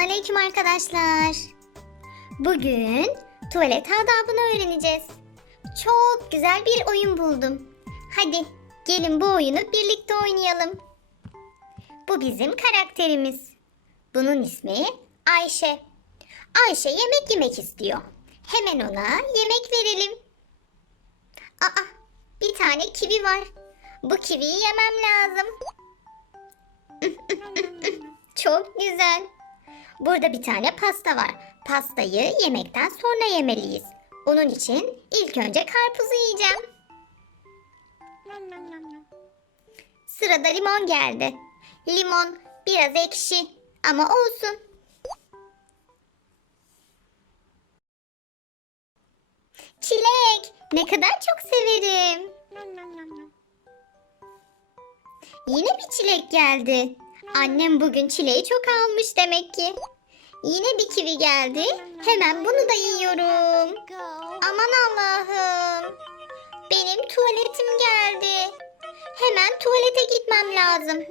arkadaşlar. Bugün tuvalet adabını öğreneceğiz. Çok güzel bir oyun buldum. Hadi gelin bu oyunu birlikte oynayalım. Bu bizim karakterimiz. Bunun ismi Ayşe. Ayşe yemek yemek istiyor. Hemen ona yemek verelim. Aa, bir tane kivi var. Bu kiviyi yemem lazım. Çok güzel. Burada bir tane pasta var. Pastayı yemekten sonra yemeliyiz. Onun için ilk önce karpuzu yiyeceğim. Sırada limon geldi. Limon biraz ekşi ama olsun. Çilek ne kadar çok severim. Yine bir çilek geldi. Annem bugün çileği çok almış demek ki. Yine bir kivi geldi. Hemen bunu da yiyorum. Aman Allah'ım. Benim tuvaletim geldi. Hemen tuvalete gitmem lazım.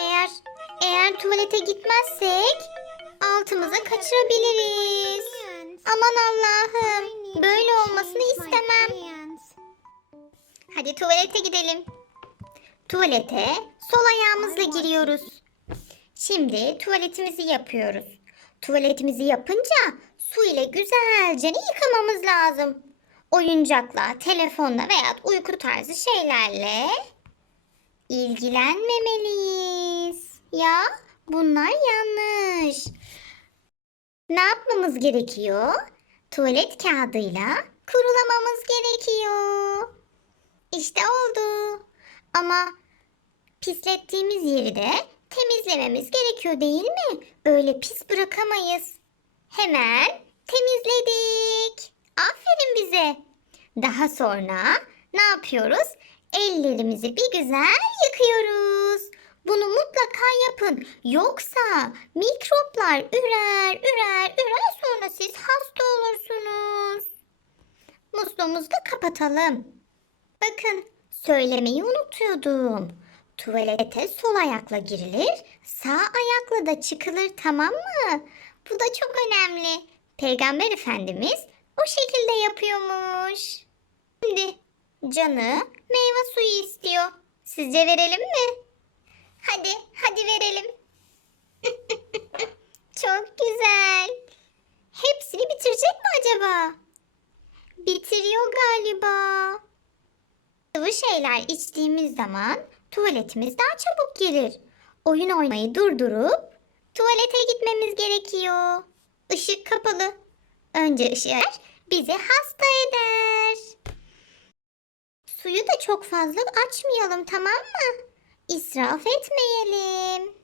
Eğer eğer tuvalete gitmezsek altımıza kaçırabiliriz. Aman Allah'ım. Böyle olmasını istemem. Hadi tuvalete gidelim. Tuvalete sol ayağımızla giriyoruz. Şimdi tuvaletimizi yapıyoruz. Tuvaletimizi yapınca su ile güzelce yıkamamız lazım. Oyuncakla, telefonla veya uyku tarzı şeylerle ilgilenmemeliyiz. Ya bunlar yanlış. Ne yapmamız gerekiyor? Tuvalet kağıdıyla kurulamamız gerekiyor. İşte oldu. Ama pislettiğimiz yeri de temizlememiz gerekiyor değil mi? Öyle pis bırakamayız. Hemen temizledik. Aferin bize. Daha sonra ne yapıyoruz? Ellerimizi bir güzel yıkıyoruz. Bunu mutlaka yapın. Yoksa mikroplar ürer, ürer, ürer sonra siz hasta olursunuz. Musluğumuzu da kapatalım. Bakın söylemeyi unutuyordum. Tuvalete sol ayakla girilir, sağ ayakla da çıkılır tamam mı? Bu da çok önemli. Peygamber Efendimiz o şekilde yapıyormuş. Şimdi canı meyve suyu istiyor. Sizce verelim mi? Hadi, hadi verelim. çok güzel. Hepsini bitirecek mi acaba? Bitiriyor galiba. Sıvı şeyler içtiğimiz zaman tuvaletimiz daha çabuk gelir. Oyun oynamayı durdurup tuvalete gitmemiz gerekiyor. Işık kapalı. Önce ışık bizi hasta eder. Suyu da çok fazla açmayalım tamam mı? İsraf etmeyelim.